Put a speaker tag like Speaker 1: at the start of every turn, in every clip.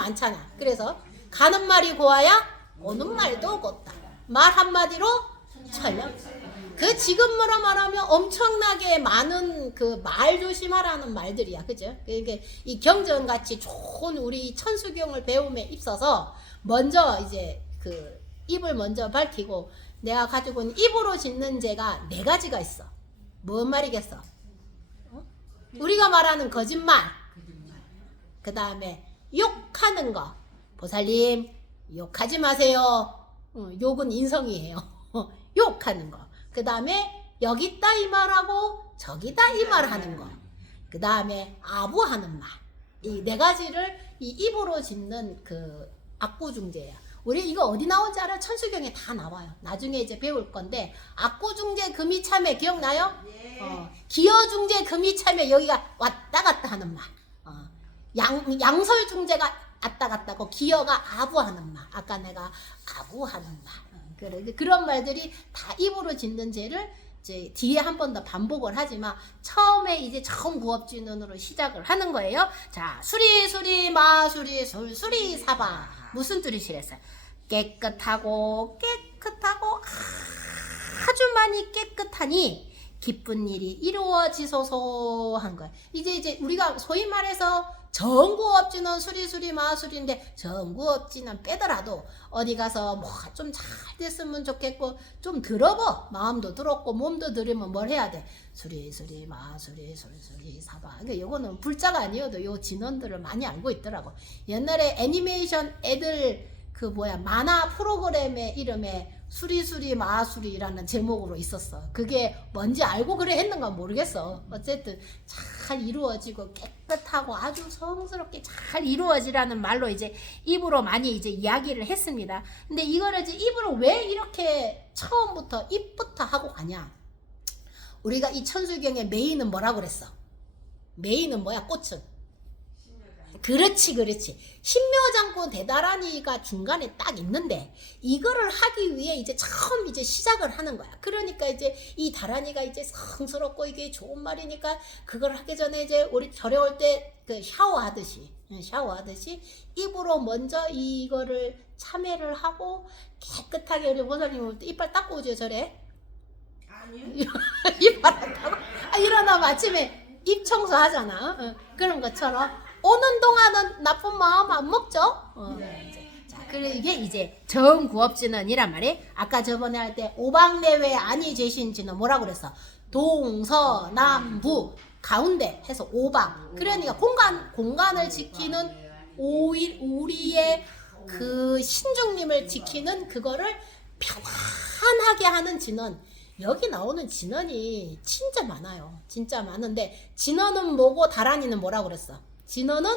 Speaker 1: 많잖아. 그래서 가는 말이 고와야 오는 말도 곧다. 말 한마디로 철령. 그 지금으로 말하면 엄청나게 많은 그 말 조심하라는 말들이야. 그죠? 그게 이 경전 같이 좋은 우리 천수경을 배움에 있어서 먼저 이제 그 입을 먼저 밝히고 내가 가지고 있는 입으로 짓는 죄가 네 가지가 있어. 뭔 말이겠어? 어? 우리가 말하는 거짓말. 그 다음에 욕하는 거. 보살님, 욕하지 마세요. 어, 욕은 인성이에요. 욕하는 거. 그 다음에 여기 있다 이 말하고 저기 있다 이 말하는 거. 그 다음에 아부하는 말. 이 네 가지를 이 입으로 짓는 그 악구중재야. 우리 이거 어디 나온지 알아? 천수경에 다 나와요. 나중에 이제 배울 건데 악구중재 금이참에 기억나요? 어, 기어중재 금이참에 여기가 왔다 갔다 하는 말. 어, 양, 양설중재가 왔다 갔다 하고 기어가 아부하는 말. 아까 내가 아부하는 말. 어, 그래, 그런 말들이 다 입으로 짓는 죄를 이제 뒤에 한 번 더 반복을 하지만 처음에 이제 처음 구업진원으로 시작을 하는 거예요. 자, 수리 수리 마수리 술수리 사바 무슨 뜻이랬어요? 깨끗하고 깨끗하고 아주 많이 깨끗하니 기쁜 일이 이루어지소서 한 거야. 이제 이제 우리가 소위 말해서 정구업지는 수리수리 마술인데 정구업지는 빼더라도 어디 가서 뭐 좀 잘 됐으면 좋겠고 좀 들어봐 마음도 들었고 몸도 들으면 뭘 해야 돼? 수리수리 마수리 수리수리 사바. 그러니까 이거는 불자가 아니어도 요 진원들을 많이 알고 있더라고. 옛날에 애니메이션 애들 그 뭐야 만화 프로그램의 이름에 수리수리 마수리라는 제목으로 있었어. 그게 뭔지 알고 그래 했는가 모르겠어. 어쨌든 잘 이루어지고 깨끗하고 아주 성스럽게 잘 이루어지라는 말로 이제 입으로 많이 이제 이야기를 했습니다. 근데 이거를 이제 입으로 왜 이렇게 처음부터 입부터 하고 가냐? 우리가 이 천수경의 메인은 뭐라고 그랬어? 메인은 뭐야? 꽃은 그렇지, 그렇지. 신묘장구 대다라니가 중간에 딱 있는데 이거를 하기 위해 이제 처음 이제 시작을 하는 거야. 그러니까 이제 이 다라니가 이제 성스럽고 이게 좋은 말이니까 그걸 하기 전에 이제 우리 절에 올 때 그 샤워하듯이 응, 샤워하듯이 입으로 먼저 이거를 참회를 하고 깨끗하게 우리 보살님 올 때 이빨 닦고 오죠 절에.
Speaker 2: 아니요.
Speaker 1: 이빨 안 닦고 아, 일어나면 아침에 입 청소하잖아. 어, 그런 것처럼 오는 동안은 나쁜 마음 안 먹죠. 어, 이제. 자, 그래 이게 이제 정구업진언이란 말이 아까 저번에 할 때 오방내외 아니 제신지는 뭐라고 그랬어? 동서남부 가운데 해서 오방. 그러니까 공간 공간을 지키는 오일 우리의 그 신중님을 지키는 그거를 평안하게 하는 진언. 여기 나오는 진언이 진짜 많아요. 진짜 많은데 진언은 뭐고 다란이는 뭐라고 그랬어? 진언은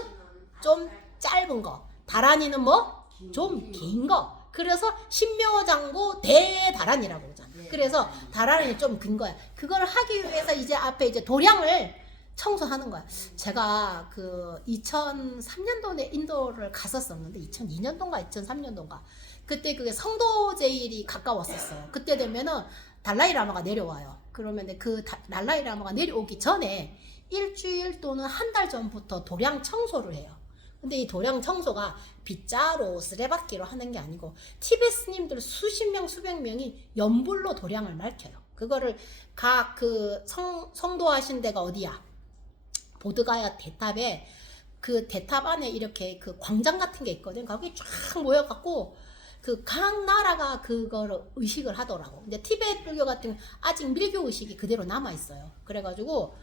Speaker 1: 좀 짧은 거, 다란이는 뭐 좀 긴 거. 그래서 신묘장구 대다란이라고 그러잖아. 그래서 다란이는 좀긴 거야. 그걸 하기 위해서 이제 앞에 이제 도량을 청소하는 거야. 제가 그 2003년도에 인도를 갔었었는데 2002년도인가 2003년도인가 그때 그게 성도 제일이 가까웠었어요. 그때 되면은 달라이 라마가 내려와요. 그러면 그 다- 달라이 라마가 내려오기 전에 일주일 또는 한 달 전부터 도량 청소를 해요. 근데 이 도량 청소가 빗자루, 쓰레받기로 하는 게 아니고 티베 스님들 수십 명, 수백 명이 연불로 도량을 밝혀요. 그거를 각 그 성도하신 데가 어디야? 보드가야 대탑에 그 대탑 안에 이렇게 그 광장 같은 게 있거든. 거기 쫙 모여갖고 그 각 나라가 그거를 의식을 하더라고. 근데 티베트 불교 같은 아직 밀교 의식이 그대로 남아 있어요. 그래가지고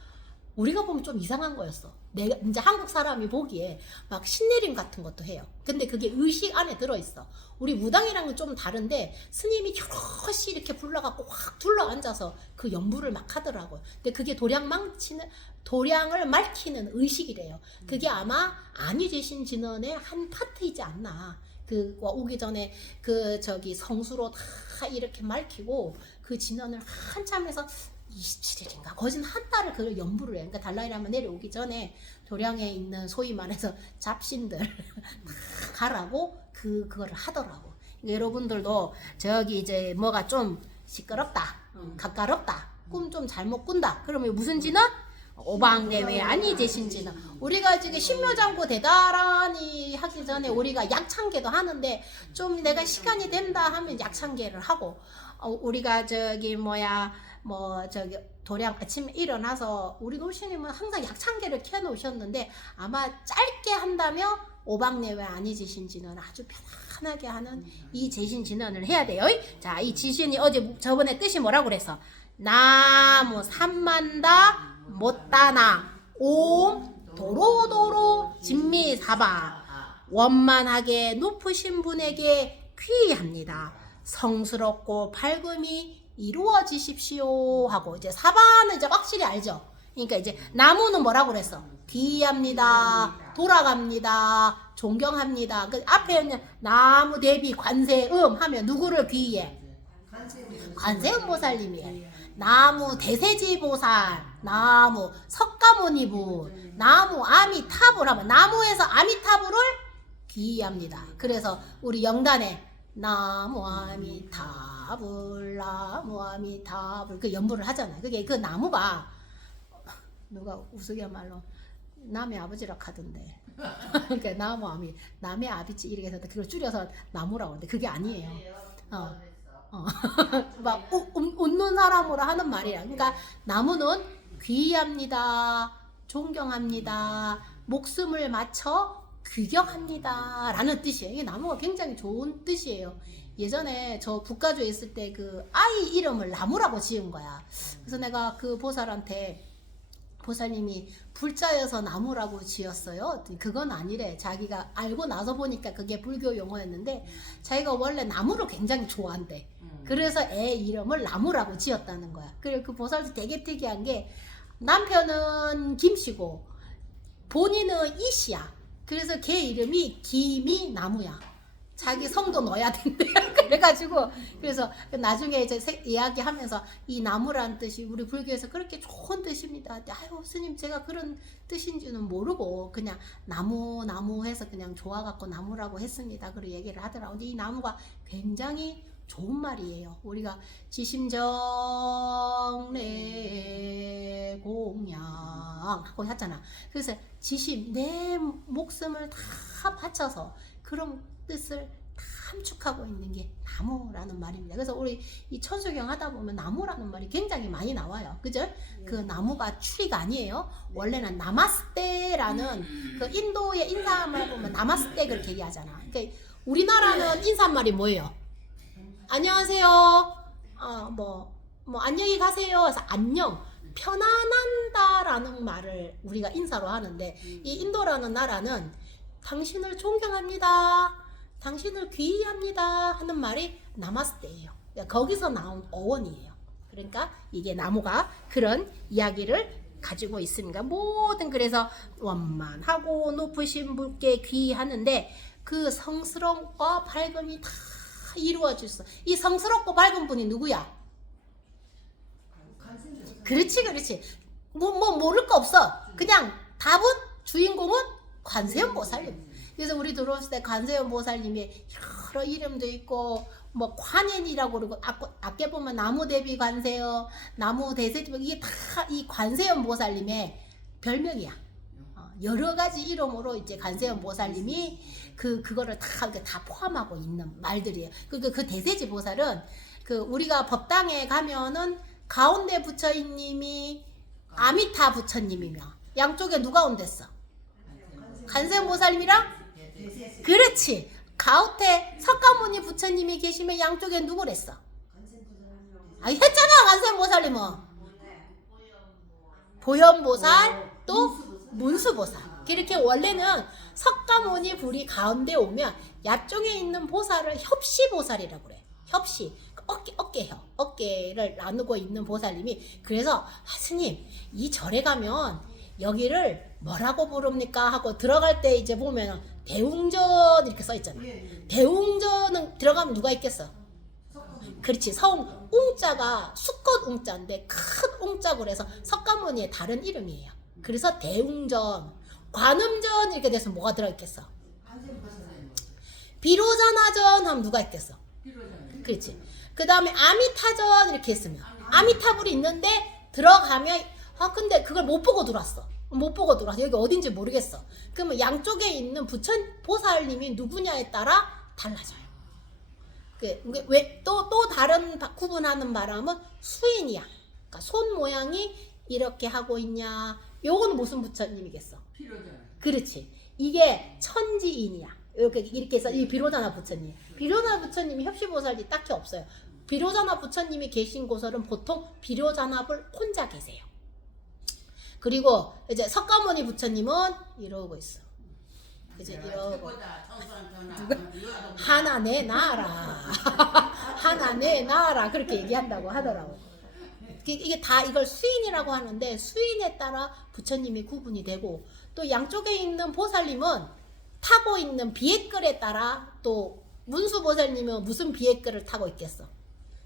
Speaker 1: 우리가 보면 좀 이상한 거였어. 내가 이제 한국 사람이 보기에 막 신내림 같은 것도 해요. 근데 그게 의식 안에 들어 있어. 우리 무당이랑은 좀 다른데 스님이 여럿이 이렇게 불러갖고 확 둘러 앉아서 그 연부를 막 하더라고요. 근데 그게 도량 망치는 도량을 밝히는 의식이래요. 그게 아마 안유재신 진원의 한 파트이지 않나. 그 오기 전에 그 저기 성수로 다 이렇게 밝히고 그 진원을 한참 해서 27일인가 거진 한 달을 그걸 연부를 해. 그러니까 달라이라마 내려오기 전에 도량에 있는 소위 말해서 잡신들 다 가라고 그 그거를 하더라고. 그러니까 여러분들도 저기 이제 뭐가 좀 시끄럽다, 가까럽다, 꿈 좀 잘못 꾼다. 그러면 무슨 진원? 오방내외 아니 되신지는 우리가 지금 신묘장구 대단히 하기 전에 우리가 약창계도 하는데 좀 내가 시간이 된다 하면 약창계를 하고 어, 우리가 저기 뭐야 뭐 저기 도량 아침에 일어나서 우리 노신님은 항상 약창계를 켜 놓으셨는데 아마 짧게 한다면 오방내외 아니지신지는 아주 편안하게 하는 이 제신 진언을 해야 돼요. 자, 이 지신이 어제 저번에 뜻이 뭐라고 그래서 나무 삼만다 못다나 옴 도로도로 진미사바 원만하게 높으신 분에게 귀합니다. 성스럽고 밝음이 이루어지십시오 하고 이제 사바는 이제 확실히 알죠. 그러니까 이제 나무는 뭐라고 그랬어? 귀합니다. 돌아갑니다. 존경합니다. 그 앞에 있는 나무 대비 관세음 하면 누구를 귀해? 관세음 보살님이에요. 나무 대세지 보살, 나무 석가모니분, 나무 아미타불 하면 나무에서 아미타불을 귀합니다. 그래서 우리 영단에 나무 아미타 불, 나무 아미타불 그 연부를 하잖아요. 그게 그 나무가 누가 우스갯말로 남의 아버지라 하던데. 그러니까 나무 아미, 남의 아비치 이렇게 해서 그걸 줄여서 나무라고 하는데 그게 아니에요. 어. 어. 막 우- 우- 웃는 사람으로 하는 말이야. 그러니까 나무는 귀합니다. 존경합니다. 목숨을 맞춰 귀경합니다. 라는 뜻이에요. 이게 나무가 굉장히 좋은 뜻이에요. 예전에 저 북가주에 있을 때 그 아이 이름을 나무라고 지은 거야. 그래서 내가 그 보살한테 보살님이 불자여서 나무라고 지었어요. 그건 아니래. 자기가 알고 나서 보니까 그게 불교 용어였는데 자기가 원래 나무를 굉장히 좋아한대. 그래서 애 이름을 나무라고 지었다는 거야. 그리고 그 보살도 되게 특이한 게 남편은 김씨고 본인은 이씨야. 그래서 걔 이름이 김이 나무야. 자기 성도 넣어야 된대. 그래가지고 그래서 나중에 이제 세- 이야기하면서 이 나무라는 뜻이 우리 불교에서 그렇게 좋은 뜻입니다. 아유 스님 제가 그런 뜻인지는 모르고 그냥 나무 나무 해서 그냥 좋아갖고 나무라고 했습니다. 그리고 얘기를 하더라고. 근데 이 나무가 굉장히 좋은 말이에요. 우리가 지심정내 공양 하고 했잖아. 그래서 지심 내 목숨을 다 바쳐서 그런 뜻을 다 함축하고 있는 게 나무라는 말입니다. 그래서 우리 이 천수경 하다 보면 나무라는 말이 굉장히 많이 나와요. 그죠? 그 나무가 추리가 아니에요. 원래는 나마스테라는 그 인도의 인사말 보면 나마스테 그렇게 얘기하잖아. 그러니까 우리나라는 인사말이 뭐예요? 안녕하세요. 어, 뭐, 뭐, 안녕히 가세요. 그래서 안녕. 편안한다라는 말을 우리가 인사로 하는데, 이 인도라는 나라는 당신을 존경합니다. 당신을 귀의합니다. 하는 말이 나마스테예요. 그러니까 거기서 나온 어원이에요. 그러니까 이게 나무가 그런 이야기를 가지고 있습니다. 모든 그래서 원만하고 높으신 분께 귀의하는데 그 성스러움과 밝음이 다 이루어질 수. 이 성스럽고 밝은 분이 누구야? 그렇지, 그렇지. 뭐, 뭐 모를 거 없어. 그냥 답은 주인공은 관세음 보살님. 그래서 우리 들어왔을 때 관세음 보살님이 여러 이름도 있고 뭐 관현이라고 그러고 앞, 앞에 보면 나무 대비 관세음, 나무 대세지 이게 다 이 관세음 보살님의 별명이야. 어, 여러 가지 이름으로 이제 관세음 보살님이 그 그거를 다 이렇게 다 포함하고 있는 말들이에요. 그, 그, 그 대세지 보살은 그 우리가 법당에 가면은 가운데 부처님이 아미타 부처님이며 양쪽에 누가 온댔어? 관세음 보살님이랑 그렇지. 가운데 석가모니 부처님이 계시면 양쪽에 누구랬어? 아 했잖아 관세음 보살님은 보현보살 또 문수보살. 이렇게 원래는 석가모니 불이 가운데 오면 야쪽에 있는 보살을 협시보살이라고 그래. 협시. 어깨, 어깨혀. 어깨를 나누고 있는 보살님이. 그래서, 아, 스님, 이 절에 가면 여기를 뭐라고 부릅니까? 하고 들어갈 때 이제 보면 대웅전 이렇게 써 있잖아. 대웅전은 들어가면 누가 있겠어? 그렇지. 성 웅자가 수컷 웅자인데 큰 웅자고 그래서 석가모니의 다른 이름이에요. 그래서 대웅전, 관음전 이렇게 돼서 뭐가 들어 있겠어? 비로자나전 하면 누가 있겠어? 그렇지. 그 다음에 아미타전 이렇게 했으면 아미타불이 있는데 들어가면 아 근데 그걸 못 보고 들어왔어. 못 보고 들어왔어. 여기 어딘지 모르겠어. 그러면 양쪽에 있는 부처 보살님이 누구냐에 따라 달라져요. 그, 왜또 또 다른 바- 구분하는 바람은 수인이야. 그러니까 손 모양이 이렇게 하고 있냐. 요건 무슨 부처님이겠어?
Speaker 2: 필요잖아.
Speaker 1: 그렇지. 이게 천지인이야. 이렇게 이렇게 해서 이 비로자나 부처님. 비로자나 부처님이 협시보살이 딱히 없어요. 비로자나 부처님이 계신 곳은 보통 비로자납을 혼자 계세요. 그리고 이제 석가모니 부처님은 이러고 있어. 이제 이러고
Speaker 2: 최고다. 청소한 전화. 이거
Speaker 1: 하나. 하나 내놔라. 그렇게 얘기한다고 하더라고. 이게- 다 이걸 수인이라고 하는데 수인에 따라 부처님이 구분이 되고 또 양쪽에 있는 보살님은 타고 있는 비액글에 따라 또 문수 보살님은 무슨 비액글을 타고 있겠어?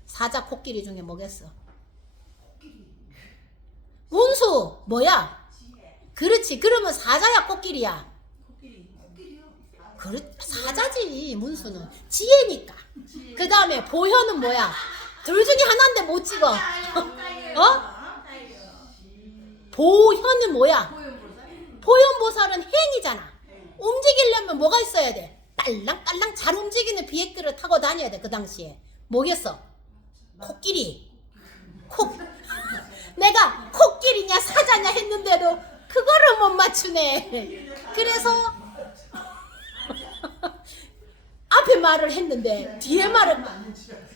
Speaker 1: 사자 코끼리 중에 뭐겠어? 문수 뭐야? 그렇지. 그러면 사자야 코끼리야. 그렇 사자지 문수는 지혜니까. 그 다음에 보현은 뭐야? 둘 중에 하나인데 못 찍어. 어? 보현은 뭐야? 보현보살은 행이잖아. 움직이려면 뭐가 있어야 돼? 딸랑딸랑 잘 움직이는 비행기를 타고 다녀야 돼 그 당시에. 뭐겠어? 코끼리. 코. 내가 코끼리냐 사자냐 했는데도 그거를 못 맞추네. 그래서 앞에 말을 했는데 뒤에 말을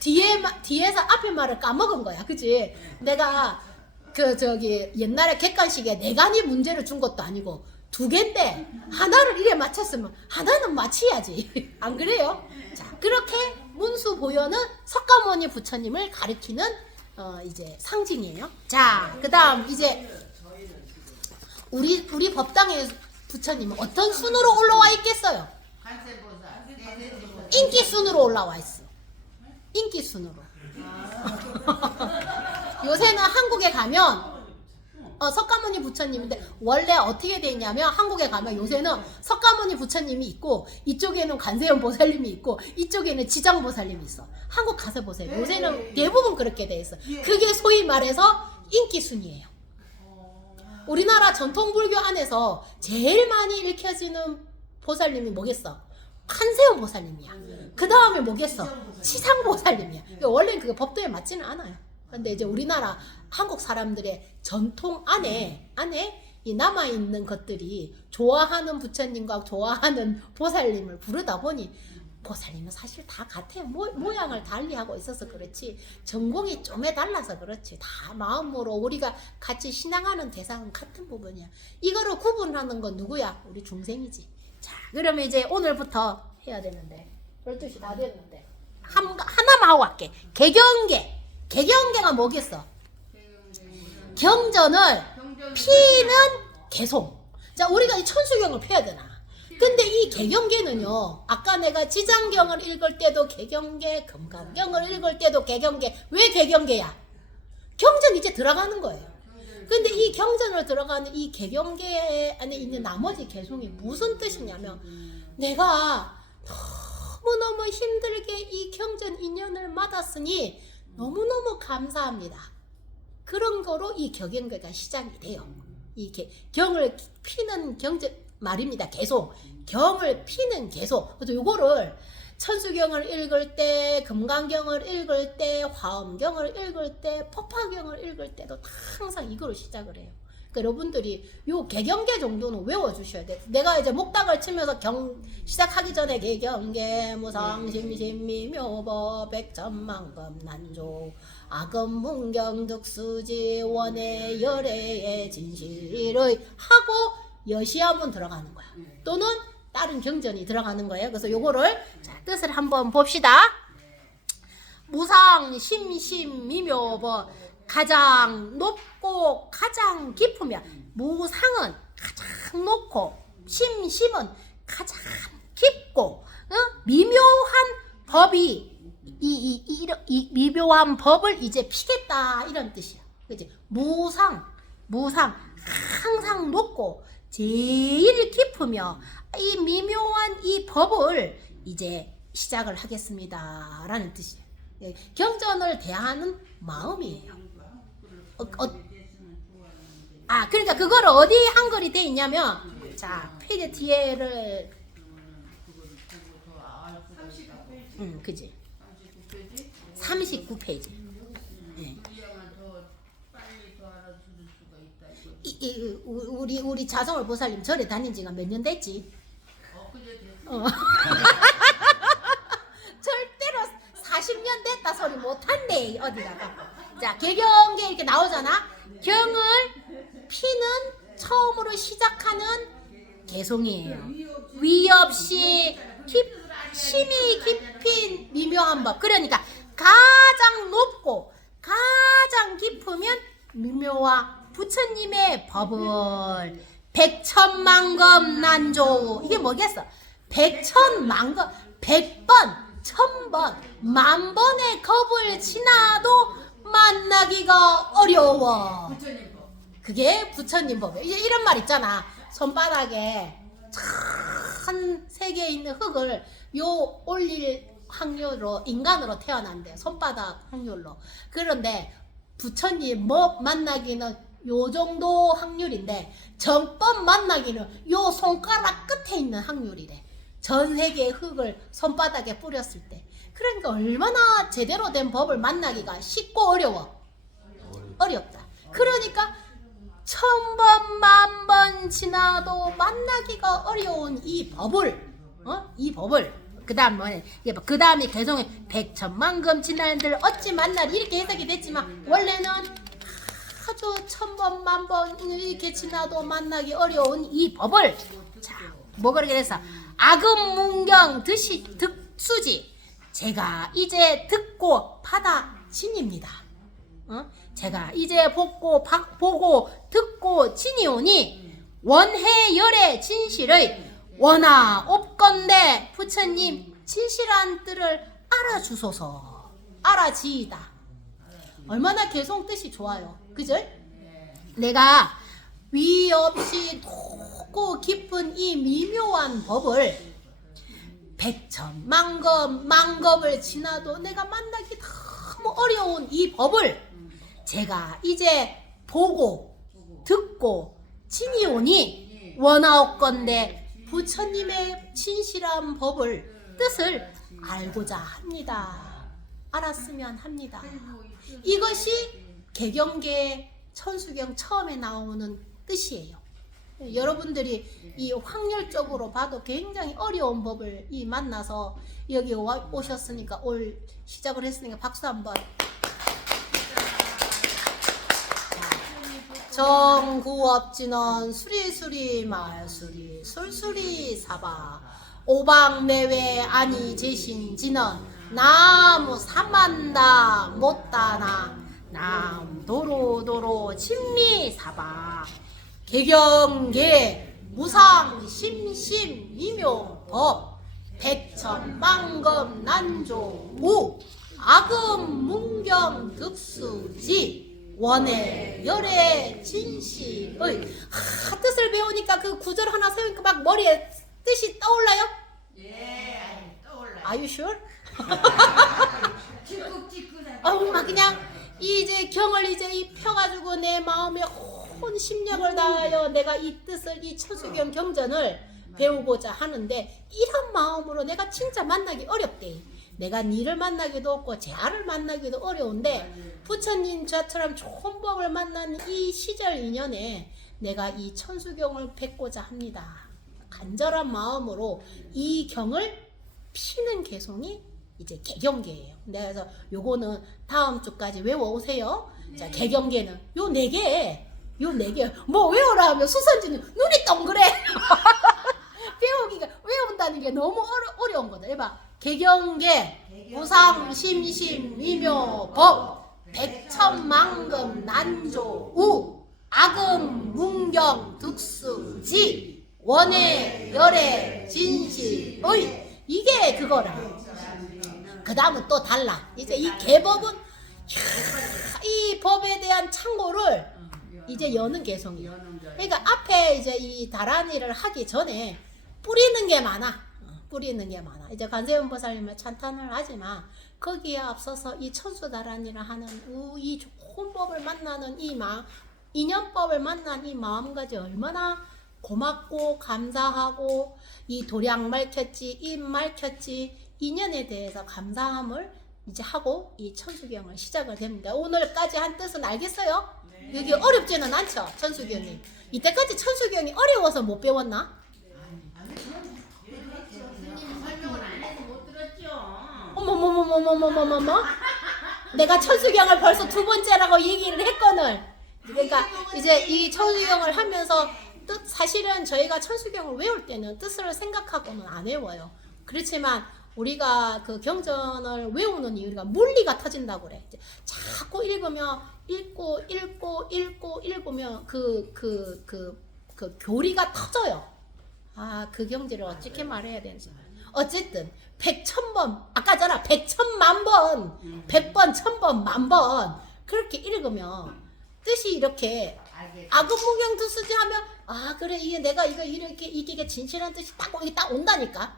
Speaker 1: 뒤에 마- 뒤에서 앞에 말을 까먹은 거야, 그지? 내가 그 저기 옛날에 객관식에 내간이 문제를 준 것도 아니고 두 개인데 하나를 이래 맞췄으면 하나는 맞춰야지, 안 그래요? 자, 그렇게 문수 보현은 석가모니 부처님을 가리키는 어 이제 상징이에요. 자, 그다음 이제 우리 우리 법당의 부처님은 어떤 순으로 올라와 있겠어요? 인기 순으로 올라와 있어. 인기 순으로. 요새는 한국에 가면 어, 석가모니 부처님인데 원래 어떻게 돼 있냐면 한국에 가면 요새는 석가모니 부처님이 있고 이쪽에는 관세음 보살님이 있고 이쪽에는 지장 보살님이 있어. 한국 가서 보세요. 요새는 대부분 그렇게 돼 있어. 그게 소위 말해서 인기 순이에요. 우리나라 전통 불교 안에서 제일 많이 읽혀지는 보살님이 뭐겠어? 관세음 보살님이야. 그 다음에 뭐겠어? 치상 보살님이야. 원래 그게 법도에 맞지는 않아요. 근데 이제 우리나라 한국 사람들의 전통 안에 안에 이 남아 있는 것들이 좋아하는 부처님과 좋아하는 보살님을 부르다 보니 보살님은 사실 다 같아요. 모, 모양을 달리하고 있어서 그렇지 전공이 좀에 달라서 그렇지 다 마음으로 우리가 같이 신앙하는 대상은 같은 부분이야. 이거를 구분하는 건 누구야? 우리 중생이지. 자, 그러면 이제 오늘부터 해야 되는데 12시 다 됐는데 한, 하나만 하고 갈게. 개경계. 개경계가 뭐겠어? 경전을 피는 개송. 자, 우리가 이 천수경을 펴야 되나? 근데 이 개경계는요, 아까 내가 지장경을 읽을 때도 개경계, 금강경을 읽을 때도 개경계. 왜 개경계야? 경전 이제 들어가는 거예요. 근데 이 경전을 들어가는 이 개경계 안에 있는 나머지 개송이 무슨 뜻이냐면, 내가 너무너무 힘들게 이 경전 인연을 받았으니 너무너무 감사합니다. 그런 거로 이 격연계가 시작이 돼요. 이게 경을 피는 경전 말입니다. 계속 경을 피는 계속. 그래서 요거를 천수경을 읽을 때, 금강경을 읽을 때, 화엄경을 읽을 때, 법화경을 읽을 때도 다 항상 이거로 시작을 해요. 그러니까 여러분들이 요 개경계 정도는 외워 주셔야 돼. 내가 이제 목닥을 치면서 경 시작하기 전에 개경계 무상심심미묘법 백천만금 난조 아금 문경 득수지 원의 열애의 진실의 하고 여시 한번 들어가는 거야. 또는 다른 경전이 들어가는 거예요. 그래서 요거를 자, 뜻을 한번 봅시다. 무상 심심 미묘법 가장 높고 가장 깊으며 무상은 가장 높고 심심은 가장 깊고 어? 미묘한 법이 이, 이, 이, 이 미묘한 법을 이제 피겠다 이런 뜻이야. 그지? 무상 무상 항상 높고 제일 깊으며 이 미묘한 이 법을 이제 시작을 하겠습니다 라는 뜻이에요. 예, 경전을 대하는 마음이에요. 어, 어, 아 그러니까 그거를 어디 한글이 돼 있냐면 자 페이지 뒤에를. 음 그지
Speaker 2: 39페이지?
Speaker 1: 39페이지 예.
Speaker 2: 이, 이,
Speaker 1: 우- 우리 우리 자성을 보살님 절에 다닌 지가 몇 년 됐지.
Speaker 2: 어.
Speaker 1: 절대로 40년 됐다 소리 못한대 어디다가 자 개경계 이렇게 나오잖아 경을 피는 처음으로 시작하는 개송이에요 위 없이 깊, 심이 깊인 미묘한 법 그러니까 가장 높고 가장 깊으면 미묘와 부처님의 법을 백천만검 난조 이게 뭐겠어 백천만검 백번 천번 만번의 겁을 지나도 만나기가 어려워
Speaker 2: 부처님.
Speaker 1: 그게 부처님 법이에요. 이런 말 있잖아. 손바닥에 한세개 있는 흙을 요 올릴 확률로 인간으로 태어난대. 손바닥 확률로. 그런데 부처님 뭐 만나기는 요 정도 확률인데 정법 만나기는 요 손가락 끝에 있는 확률이래. 전 세계의 흙을 손바닥에 뿌렸을 때. 그러니까 얼마나 제대로 된 법을 만나기가 쉽고 어려워. 어렵다. 그러니까 천 번, 만 번 지나도 만나기가 어려운 이 법을, 어? 이 법을. 그 다음 뭐냐. 그 다음에 개성에 백천만금 지나는들 어찌 만날 이렇게 해석이 됐지만, 원래는 아주 천 번, 만번 이렇게 지나도 만나기 어려운 이 법을, 자, 뭐 그러게 됐어. 악음 문경 드시, 득수지. 제가 이제 듣고 받아 진입니다. 어? 제가 이제 보고 박 보고 듣고 지니오니 원해 열의 진실의 원하 옵건대 부처님 진실한 뜻을 알아주소서. 알아지이다. 얼마나 개성 뜻이 좋아요. 그죠? 내가 위 없이 높고 깊은 이 미묘한 법을 백천만검 만검을 지나도 내가 만나기 너무 어려운 이 법을 제가 이제 보고 듣고 지니오니 원하옵건대 부처님의 진실한 법을 뜻을 알고자 합니다. 알았으면 합니다. 이것이 개경계 천수경 처음에 나오는 뜻이에요. 여러분들이 이 확률적으로 봐도 굉장히 어려운 법을 이 만나서 여기 와- 오셨으니까 올 시작을 했으니까 박수 한번. 정구업진원 수리수리 말수리 술수리 사바. 오방내외 아니 제신 진원 나무 삼만다 못다나. 남 도로도로 진미 사바. 개경계 무상 심심 미묘 법. 백천만검 난조 우. 악음 문경 득수지 원의 열의 진실의 하, 뜻을 배우니까 그 구절 하나 세우니까 막 머리에 뜻이 떠올라요?
Speaker 2: 예, 떠올라.
Speaker 1: Are you sure? 아우 막 그냥 이제 경을 이제 이 펴가지고 내 마음에 혼 심력을 다하여 내가 이 뜻을 이 천수경 경전을 배우고자 하는데 이런 마음으로 내가 진짜 만나기 어렵대. 내가 니를 만나기도 없고 재아를 만나기도 어려운데 부처님 저처럼 좋은 법을 만난 이 시절 인연에 내가 이 천수경을 뵙고자 합니다. 간절한 마음으로 이 경을 피는 개송이 이제 개경계예요. 네, 그래서 요거는 다음 주까지 외워 오세요. 자, 개경계는 요 네 개, 요 네 개. 뭐 외우라 하면 수선지는 눈이 동그래. 배우기가 외운다는 게 너무 어려, 어려운 거다. 해봐. 개경계, 무상, 심심, 위묘, 법, 백천만금, 난조, 우, 악음, 문경, 득수지, 원의, 열의, 진실의 이게 그거라. 그 다음은 또 달라. 이제 이 개법은 이 법에 대한 참고를 이제 여는
Speaker 2: 거.
Speaker 1: 그러니까 앞에 이제 이 다란이를 하기 전에 뿌리는 게 많아. 어, 뿌리는 게 많아. 이제 관세음 보살님을 찬탄을 하지만 거기에 앞서서 이 천수 다란이를 하는 우- 이 좋은 법을 만나는 이 마, 인연법을 만난 이 마음가짐 얼마나 고맙고 감사하고 이 도량 말켰지 입 말켰지 인연에 대해서 감사함을 이제 하고 이 천수경을 시작을 됩니다. 오늘까지 한 뜻은 알겠어요? 여기 어렵지는 않죠, 천수경이. 이때까지 천수경이 어려워서 못 배웠나?
Speaker 2: 스님 설명을 안 해서 못 들었죠.
Speaker 1: 어머머머머머머머머머 내가 천수경을 벌써 두 번째라고 얘기를 했거늘. 그러니까 이제 이 천수경을 하면서 뜻 사실은 저희가 천수경을 외울 때는 뜻을 생각하고는 안 외워요. 그렇지만 우리가 그 경전을 외우는 이유가 물리가 터진다고 그래. 자꾸 읽으면 읽고 읽고 읽고 읽으면 그 그 그 그 교리가 터져요. 아 그 경지를 어떻게 말해야 되는지 어쨌든 백천 번 아까잖아 백천만 번 백번 천번 만번 그렇게 읽으면 뜻이 이렇게. 아급무경 두수지 하면 아 그래 이게 내가 이거 이렇게 이게 진실한 뜻이 딱 이게 딱 온다니까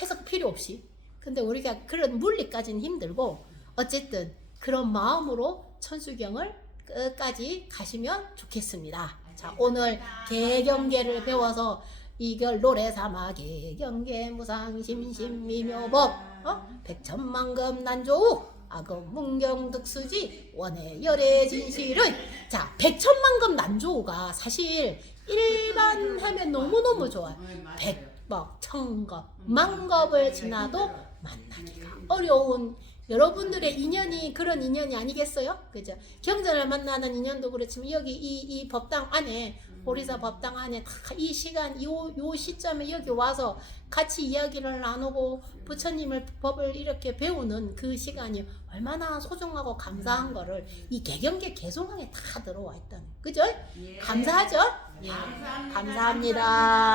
Speaker 1: 해석 필요 없이. 근데 우리가 그런 물리까지는 힘들고 어쨌든 그런 마음으로 천수경을 끝까지 가시면 좋겠습니다. 자 오늘 개경계를 배워서 이걸 노래 삼아 개경계 무상 심심 미묘법. 어? 백천만금 난조우 악업 문경 득수지 원의 열의 진실은. 자 백천만금 난조우가 사실 일반 하면 너무너무 좋아요. 백법 천겁 만겁을 지나도 만나기가 어려운 여러분들의 인연이 그런 인연이 아니겠어요? 그죠? 경전을 만나는 인연도 그렇지만 여기 이, 이 법당 안에 보리사 법당 안에 다 이 시간 요, 요 시점에 여기 와서 같이 이야기를 나누고 부처님을 법을 이렇게 배우는 그 시간이 얼마나 소중하고 감사한 거를 이 개경계 개송항에 다 들어와 있다는 그죠?
Speaker 2: 예.
Speaker 1: 감사하죠? 예. 감사합니다.
Speaker 2: 감사합니다.